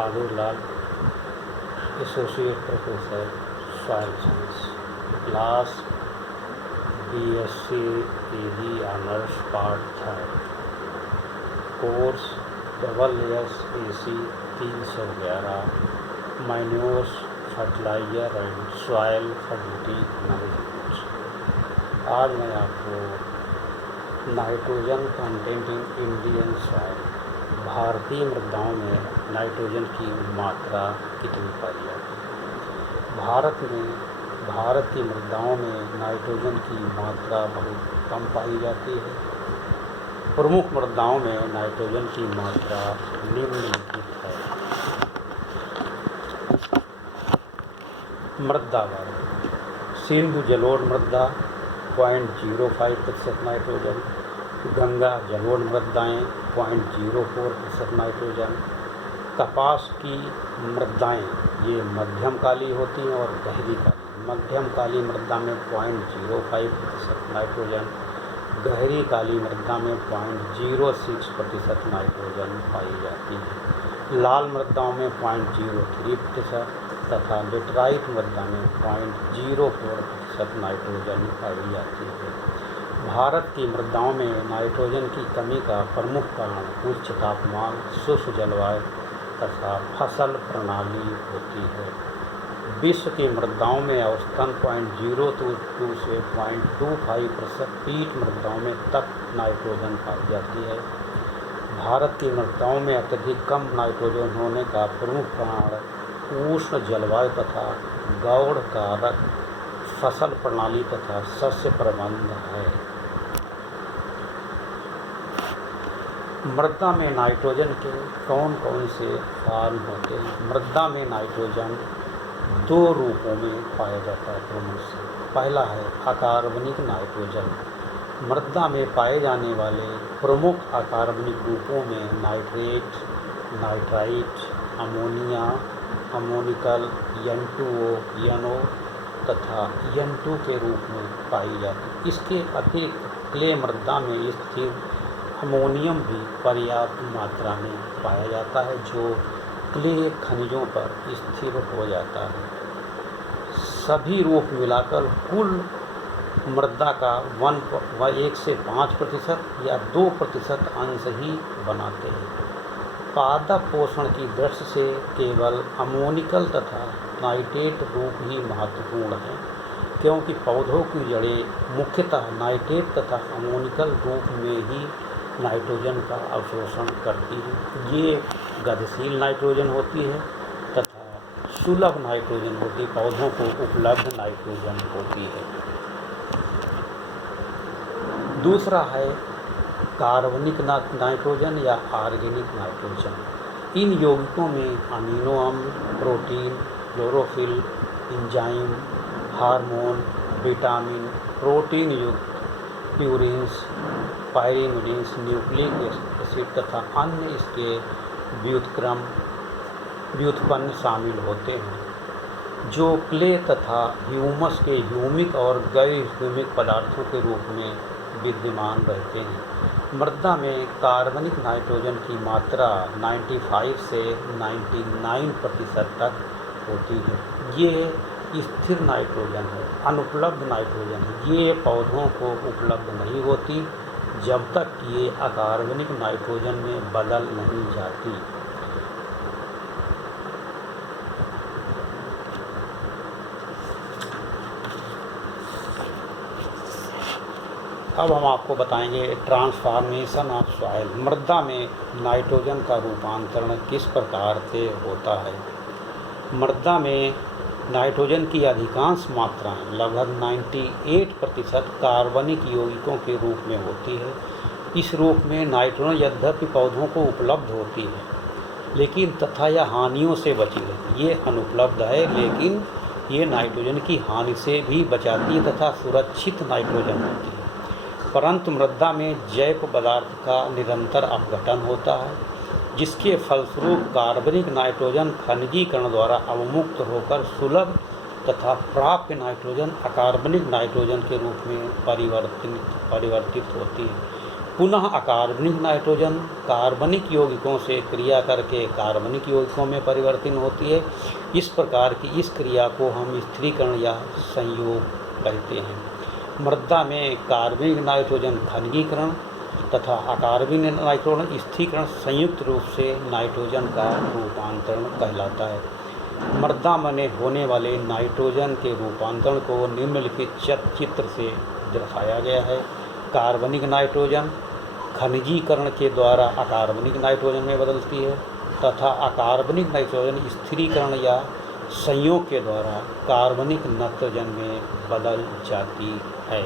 Bahadur Lal, associate professor, soil science, class BSc AG honours part 3, course SSAC 311, manures, fertilizer and soil fertility management. आज मैं आपको nitrogen content in Indian soil, भारतीय मृदाओं में nitrogen की मात्रा कितनी पाई जाती है। भारत की मृदाओं में नाइट्रोजन की मात्रा बहुत कम पाई जाती है। प्रमुख मृदाओं में नाइट्रोजन की मात्रा निम्नलिखित है। मृदा वर्ग: सिंधु जलोढ़ मृदा 0.05% नाइट्रोजन, गंगा जलोढ़ मृदाएँ 0.04% नाइट्रोजन, कपास की मृदाएँ ये मध्यम काली होती हैं और गहरी काली। मध्यम काली मृदा में 0.05% नाइट्रोजन, गहरी काली मृदा में 0.06% नाइट्रोजन पाई जाती है। लाल मृदाओं में 0.03% तथा लेटराइट मृदा में 0.04% नाइट्रोजन पाई जाती है। भारत की मृदाओं में नाइट्रोजन की कमी का प्रमुख कारण उच्च तापमान, शुष्क जलवायु तथा फसल प्रणाली होती है। विश्व की मृदाओं में औसतन 0.022 से 0.25% पीट मृदाओं में तक नाइट्रोजन पाई जाती है। भारत की मृदाओं में अत्यधिक कम नाइट्रोजन होने का प्रमुख कारण उष्ण जलवायु तथा गौड़ कारक, फसल प्रणाली तथा शस्य प्रबंध है। मृदा में नाइट्रोजन के कौन कौन से फॉर्म होते हैं। मृदा में नाइट्रोजन दो रूपों में पाया जाता है प्रमुख से। पहला है अकार्बनिक नाइट्रोजन। मृदा में पाए जाने वाले प्रमुख अकार्बनिक रूपों में nitrate, nitrite, ammonia, ammoniacal, N2O, NO तथा N2 के रूप में पाई जाती है। इसके अतिरिक्त क्ले मृदा में स्थिर अमोनियम भी पर्याप्त मात्रा में पाया जाता है, जो क्ले खनिजों पर स्थिर हो जाता है। सभी रूप मिलाकर कुल मृदा का 1 से 5% या 2% अंश ही बनाते हैं। पादप पोषण की दृष्टि से केवल अमोनिकल तथा नाइट्रेट रूप ही महत्वपूर्ण है, क्योंकि पौधों की जड़ें मुख्यतः नाइट्रेट तथा अमोनिकल रूप में ही नाइट्रोजन का अवशोषण करती है। ये गतिशील नाइट्रोजन होती है तथा सुलभ नाइट्रोजन होती, पौधों को उपलब्ध नाइट्रोजन होती है। दूसरा है कार्बनिक नाइट्रोजन या ऑर्गेनिक नाइट्रोजन। इन यौगिकों में अमीनो अम्ल, protein, chlorophyll, enzyme, hormone, vitamin, protein युक्त प्यूरिन्स, पायरिमिडिन्स, न्यूक्लिक एसिड तथा अन्य इसके व्युत्पन्न शामिल होते हैं, जो क्ले तथा ह्यूमस के ह्यूमिक और गैर ह्यूमिक पदार्थों के रूप में विद्यमान रहते हैं। मृदा में कार्बनिक नाइट्रोजन की मात्रा 95 से 99% तक होती है। ये स्थिर नाइट्रोजन है, अनुपलब्ध नाइट्रोजन है। ये पौधों को उपलब्ध नहीं होती जब तक ये अकार्बनिक नाइट्रोजन में बदल नहीं जाती। अब हम आपको बताएंगे ट्रांसफॉर्मेशन ऑफ सॉइल। मृदा में नाइट्रोजन का रूपांतरण किस प्रकार से होता है। मृदा में नाइट्रोजन की अधिकांश मात्राएं लगभग 98% कार्बनिक यौगिकों के रूप में होती है। इस रूप में नाइट्रोजन यद्यपि पौधों को उपलब्ध होती है, लेकिन तथा यह हानियों से बची रहती है। ये अनुपलब्ध है, लेकिन ये नाइट्रोजन की हानि से भी बचाती है तथा सुरक्षित नाइट्रोजन होती है। परंतु मृदा में जैव पदार्थ का निरंतर अपघटन होता है, जिसके फलस्वरूप कार्बनिक नाइट्रोजन खनिजीकरण द्वारा अवमुक्त होकर सुलभ तथा प्राप्य नाइट्रोजन अकार्बनिक नाइट्रोजन के रूप में परिवर्तित होती है। पुनः अकार्बनिक नाइट्रोजन कार्बनिक यौगिकों से क्रिया करके कार्बनिक यौगिकों में परिवर्तित होती है। इस प्रकार की इस क्रिया को हम स्थिरीकरण या संयोग कहते हैं। मृदा में कार्बनिक नाइट्रोजन खनिजीकरण तथा अकार्बनिक नाइट्रोजन स्थिरीकरण संयुक्त रूप से नाइट्रोजन का रूपांतरण कहलाता है। मृदा में होने वाले नाइट्रोजन के रूपांतरण को निम्नलिखित चित्र से दर्शाया गया है। कार्बनिक नाइट्रोजन खनिजीकरण के द्वारा अकार्बनिक नाइट्रोजन में बदलती है तथा अकार्बनिक नाइट्रोजन स्थिरीकरण या संयोग के द्वारा कार्बनिक नाइट्रोजन में बदल जाती है।